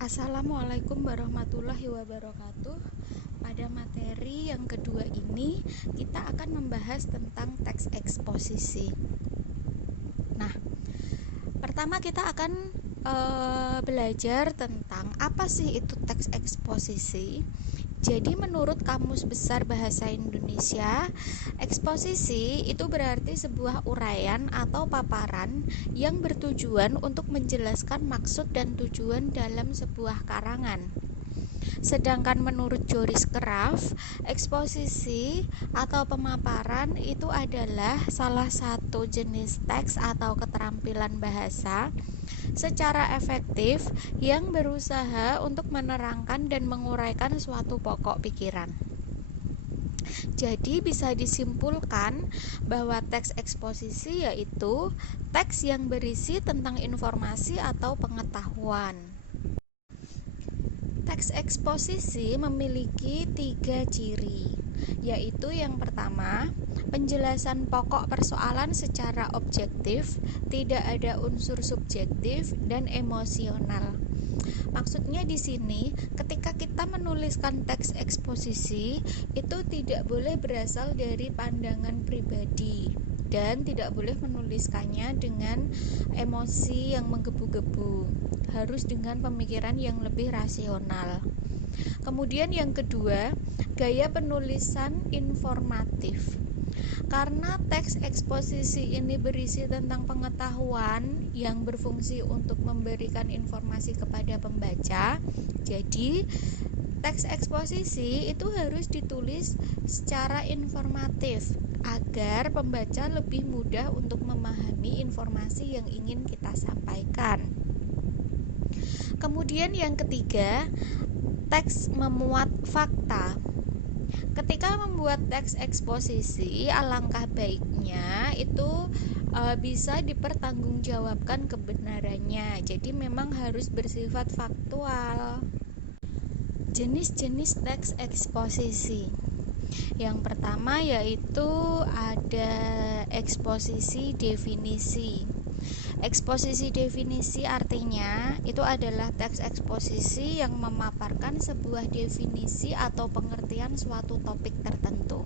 Assalamualaikum warahmatullahi wabarakatuh. Pada materi yang kedua ini, kita akan membahas tentang teks eksposisi. Nah, pertama kita akan belajar tentang apa sih itu teks eksposisi. Jadi menurut Kamus Besar Bahasa Indonesia, eksposisi itu berarti sebuah uraian atau paparan yang bertujuan untuk menjelaskan maksud dan tujuan dalam sebuah karangan. Sedangkan menurut Joris Craft, eksposisi atau pemaparan itu adalah salah satu jenis teks atau keterampilan bahasa secara efektif yang berusaha untuk menerangkan dan menguraikan suatu pokok pikiran. Jadi bisa disimpulkan bahwa teks eksposisi yaitu teks yang berisi tentang informasi atau pengetahuan. Teks eksposisi memiliki 3 ciri, yaitu yang pertama, penjelasan pokok persoalan secara objektif, tidak ada unsur subjektif dan emosional. Maksudnya di sini, ketika kita menuliskan teks eksposisi, itu tidak boleh berasal dari pandangan pribadi dan tidak boleh menuliskannya dengan emosi yang menggebu-gebu. Harus dengan pemikiran yang lebih rasional. Kemudian yang kedua, gaya penulisan informatif. Karena teks eksposisi ini berisi tentang pengetahuan yang berfungsi untuk memberikan informasi kepada pembaca, jadi teks eksposisi itu harus ditulis secara informatif agar pembaca lebih mudah untuk memahami informasi yang ingin kita sampaikan. Kemudian yang ketiga, teks memuat fakta. Ketika membuat teks eksposisi, alangkah baiknya itu bisa dipertanggungjawabkan kebenarannya. Jadi memang harus bersifat faktual. Jenis-jenis teks eksposisi. Yang pertama yaitu ada eksposisi definisi. Eksposisi definisi artinya itu adalah teks eksposisi yang memaparkan sebuah definisi atau pengertian suatu topik tertentu.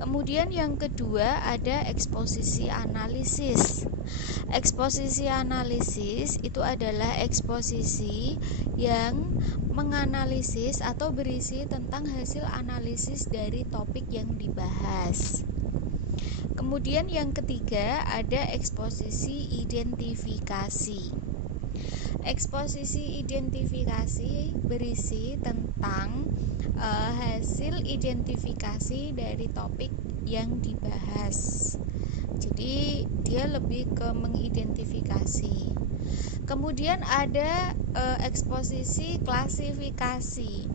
Kemudian yang kedua ada eksposisi analisis. Eksposisi analisis itu adalah eksposisi yang menganalisis atau berisi tentang hasil analisis dari topik yang dibahas. Kemudian yang ketiga ada eksposisi identifikasi. Eksposisi identifikasi berisi tentang hasil identifikasi dari topik yang dibahas. Jadi dia lebih ke mengidentifikasi. Kemudian ada eksposisi klasifikasi.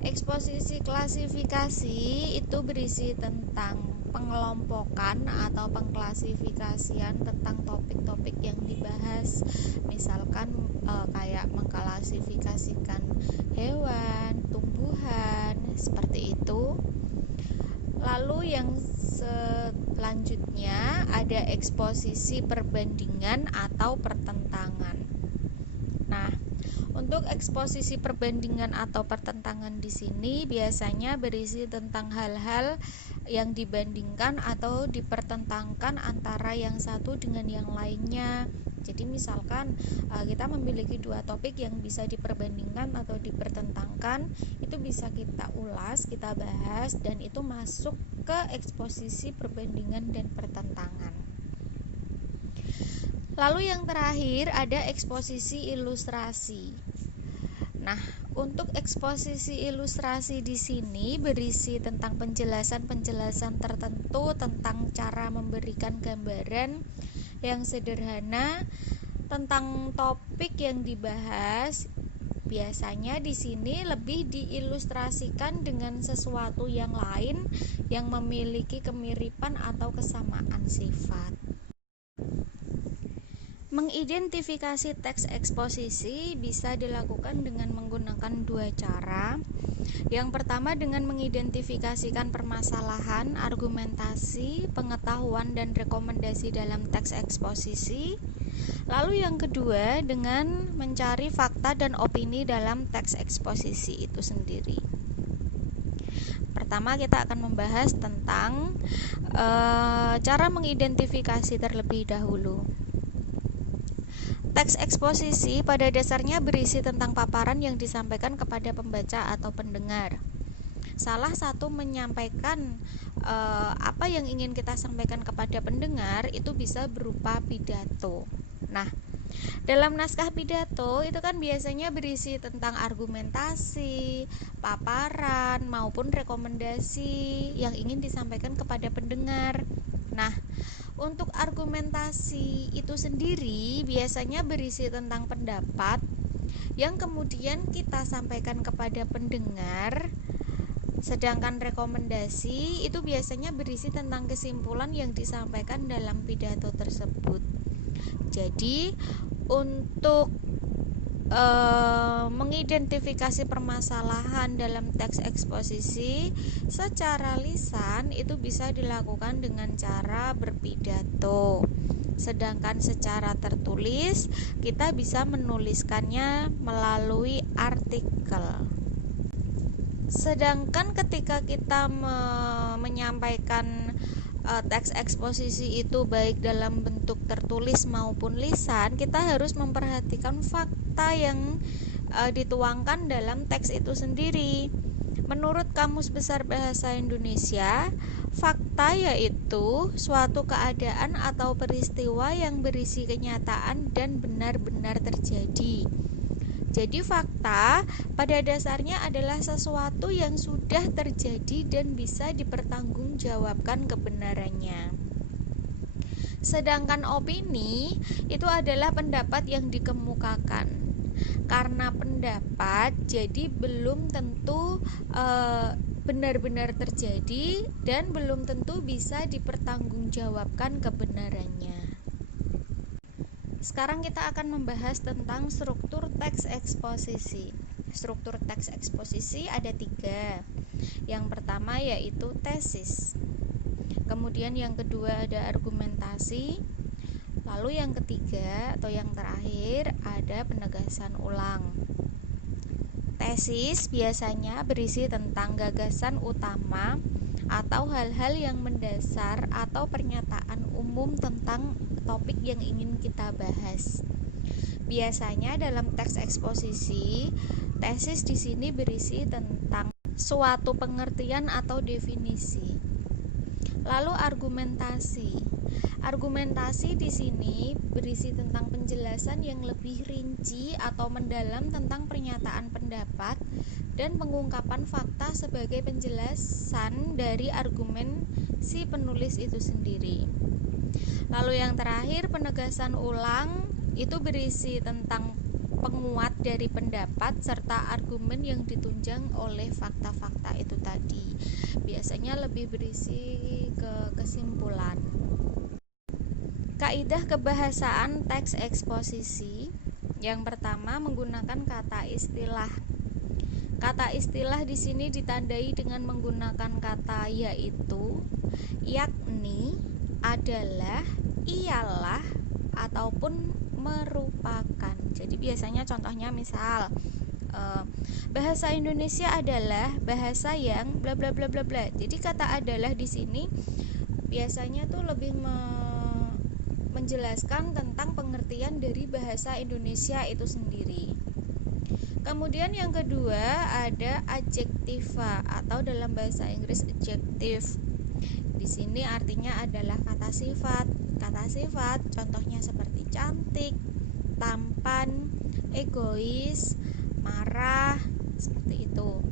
Eksposisi klasifikasi itu berisi tentang pengelompokan atau pengklasifikasian tentang topik-topik yang dibahas. Misalkan kayak mengklasifikasikan hewan, tumbuhan, seperti itu. Lalu yang selanjutnya ada eksposisi perbandingan atau pertentangan. Nah, untuk eksposisi perbandingan atau pertentangan di sini biasanya berisi tentang hal-hal yang dibandingkan atau dipertentangkan antara yang satu dengan yang lainnya. Jadi misalkan kita memiliki dua topik yang bisa diperbandingkan atau dipertentangkan, itu bisa kita ulas, kita bahas, dan itu masuk ke eksposisi perbandingan dan pertentangan. Lalu yang terakhir ada eksposisi ilustrasi. Nah, untuk eksposisi ilustrasi di sini berisi tentang penjelasan-penjelasan tertentu tentang cara memberikan gambaran yang sederhana tentang topik yang dibahas. Biasanya di sini lebih diilustrasikan dengan sesuatu yang lain yang memiliki kemiripan atau kesamaan sifat. Mengidentifikasi teks eksposisi bisa dilakukan dengan menggunakan dua cara. Yang pertama dengan mengidentifikasikan permasalahan, argumentasi, pengetahuan, dan rekomendasi dalam teks eksposisi. Lalu yang kedua, dengan mencari fakta dan opini dalam teks eksposisi itu sendiri. Pertama, kita akan membahas tentang cara mengidentifikasi terlebih dahulu. Teks eksposisi pada dasarnya berisi tentang paparan yang disampaikan kepada pembaca atau pendengar. Salah satu menyampaikan apa yang ingin kita sampaikan kepada pendengar itu bisa berupa pidato. Nah, dalam naskah pidato itu kan biasanya berisi tentang argumentasi, paparan, maupun rekomendasi yang ingin disampaikan kepada pendengar. Nah, untuk argumentasi itu sendiri biasanya berisi tentang pendapat yang kemudian kita sampaikan kepada pendengar. Sedangkan rekomendasi itu biasanya berisi tentang kesimpulan yang disampaikan dalam pidato tersebut. Jadi, untuk mengidentifikasi permasalahan dalam teks eksposisi secara lisan itu bisa dilakukan dengan cara berpidato. Sedangkan secara tertulis kita bisa menuliskannya melalui artikel. Sedangkan ketika kita menyampaikan teks eksposisi itu baik dalam bentuk tertulis maupun lisan, kita harus memperhatikan fakta yang dituangkan dalam teks itu sendiri. Menurut Kamus Besar Bahasa Indonesia, fakta yaitu suatu keadaan atau peristiwa yang berisi kenyataan dan benar-benar terjadi. Jadi fakta pada dasarnya adalah sesuatu yang sudah terjadi dan bisa dipertanggungjawabkan kebenarannya. Sedangkan opini itu adalah pendapat yang dikemukakan. Karena pendapat, jadi belum tentu benar-benar terjadi dan belum tentu bisa dipertanggungjawabkan kebenarannya. Sekarang kita akan membahas tentang struktur teks eksposisi. Struktur teks eksposisi ada 3. Yang pertama yaitu tesis. Kemudian yang kedua ada argumentasi. Lalu yang ketiga atau yang terakhir ada penegasan ulang. Tesis biasanya berisi tentang gagasan utama atau hal-hal yang mendasar atau pernyataan umum tentang topik yang ingin kita bahas. Biasanya dalam teks eksposisi, tesis di sini berisi tentang suatu pengertian atau definisi. Lalu argumentasi. Argumentasi di sini berisi tentang penjelasan yang lebih rinci atau mendalam tentang pernyataan pendapat dan pengungkapan fakta sebagai penjelasan dari argumen si penulis itu sendiri. Lalu yang terakhir, penegasan ulang itu berisi tentang penguat dari pendapat serta argumen yang ditunjang oleh fakta-fakta itu tadi. Biasanya lebih berisi ke kesimpulan. Kaidah kebahasaan teks eksposisi. Yang pertama menggunakan kata istilah. Kata istilah di sini ditandai dengan menggunakan kata yaitu, yakni, adalah, ialah, ataupun merupakan. Jadi biasanya contohnya misal bahasa Indonesia adalah bahasa yang bla bla bla bla bla. Jadi kata adalah di sini biasanya tuh lebih menjelaskan tentang pengertian dari bahasa Indonesia itu sendiri. Kemudian yang kedua ada adjektiva atau dalam bahasa Inggris adjective. Di sini artinya adalah kata sifat. Kata sifat contohnya seperti cantik, tampan, egois, marah, seperti itu.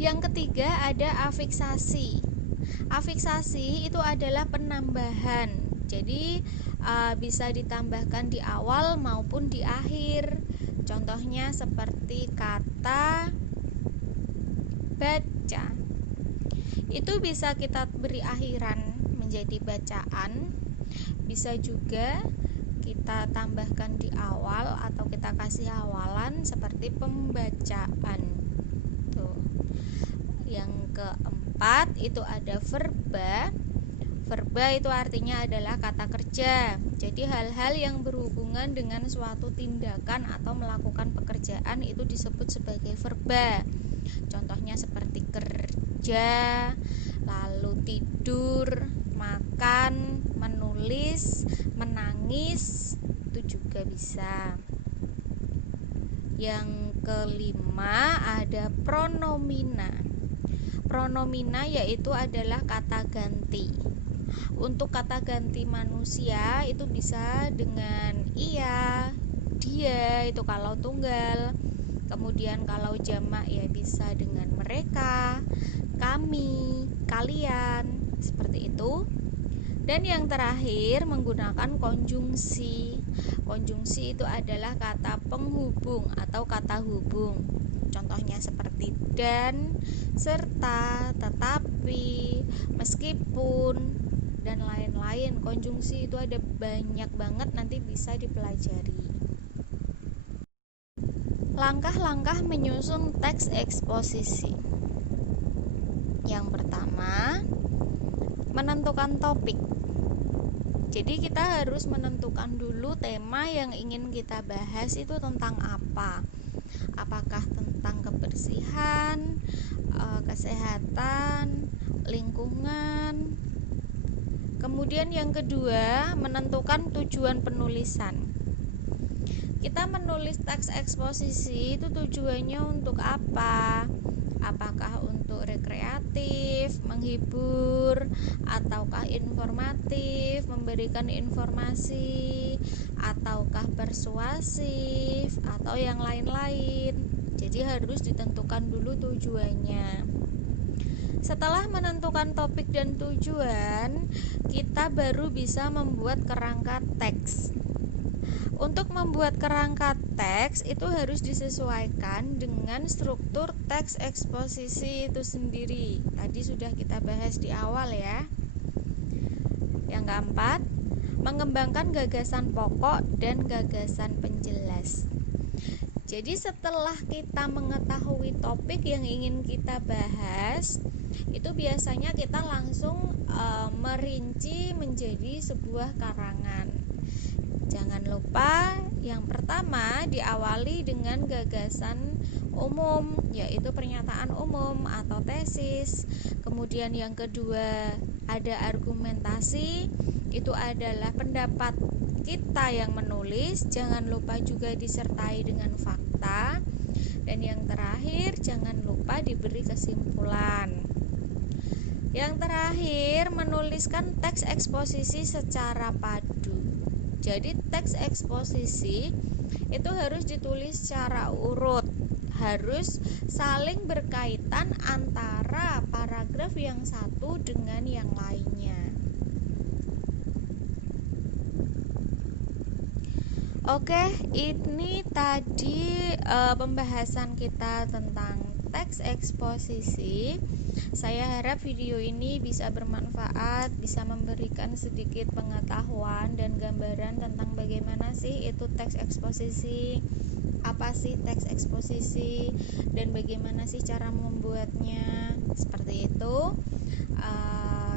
Yang ketiga ada afiksasi. Afiksasi itu adalah penambahan. Jadi bisa ditambahkan di awal maupun di akhir. Contohnya seperti kata baca. Itu bisa kita beri akhiran menjadi bacaan. Bisa juga kita tambahkan di awal atau kita kasih awalan seperti pembacaan. Tuh. Yang keempat itu ada verba. Verba itu artinya adalah kata kerja. Jadi hal-hal yang berhubungan dengan suatu tindakan atau melakukan pekerjaan itu disebut sebagai verba. Contohnya seperti kerja, lalu tidur, makan, menulis, menangis, itu juga bisa. Yang kelima ada pronomina. Pronomina yaitu adalah kata ganti. Untuk kata ganti manusia itu bisa dengan ia, dia itu kalau tunggal. Kemudian kalau jamak ya bisa dengan mereka, kami, kalian, seperti itu. Dan yang terakhir menggunakan konjungsi. Konjungsi itu adalah kata penghubung atau kata hubung. Contohnya seperti dan, serta, tetapi, meskipun, dan lain-lain. Konjungsi itu ada banyak banget, nanti bisa dipelajari. Langkah-langkah menyusun teks eksposisi. Yang pertama, menentukan topik. Jadi kita harus menentukan dulu tema yang ingin kita bahas itu tentang apa. Apakah tentang kebersihan, kesehatan, lingkungan. Kemudian yang kedua, menentukan tujuan penulisan. Kita menulis teks eksposisi itu tujuannya untuk apa? Apakah untuk rekreatif, menghibur, ataukah informatif, memberikan informasi, ataukah persuasif, atau yang lain-lain. Jadi harus ditentukan dulu tujuannya. Setelah menentukan topik dan tujuan, kita baru bisa membuat kerangka teks. Untuk membuat kerangka teks itu harus disesuaikan dengan struktur teks eksposisi itu sendiri. Tadi sudah kita bahas di awal ya. Yang keempat, mengembangkan gagasan pokok dan gagasan penjelas. Jadi setelah kita mengetahui topik yang ingin kita bahas, itu biasanya kita langsung merinci menjadi sebuah karangan. Jangan lupa yang pertama diawali dengan gagasan umum, yaitu pernyataan umum atau tesis. Kemudian yang kedua ada argumentasi, itu adalah pendapat kita yang menulis. Jangan lupa juga disertai dengan fakta. Dan yang terakhir jangan lupa diberi kesimpulan. Yang terakhir menuliskan teks eksposisi secara padu. Jadi teks eksposisi itu harus ditulis secara urut, harus saling berkaitan antara paragraf yang satu dengan yang lainnya. Oke, ini tadi pembahasan kita tentang teks eksposisi. Saya harap video ini bisa bermanfaat, bisa memberikan sedikit pengetahuan dan gambaran tentang bagaimana sih itu teks eksposisi, apa sih teks eksposisi, dan bagaimana sih cara membuatnya. Seperti itu.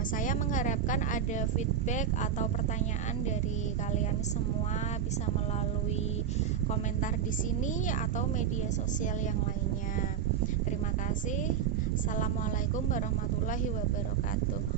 Saya mengharapkan ada feedback atau pertanyaan dari kalian semua, bisa melalui komentar di sini atau media sosial yang lainnya. Terima kasih. Assalamualaikum warahmatullahi wabarakatuh.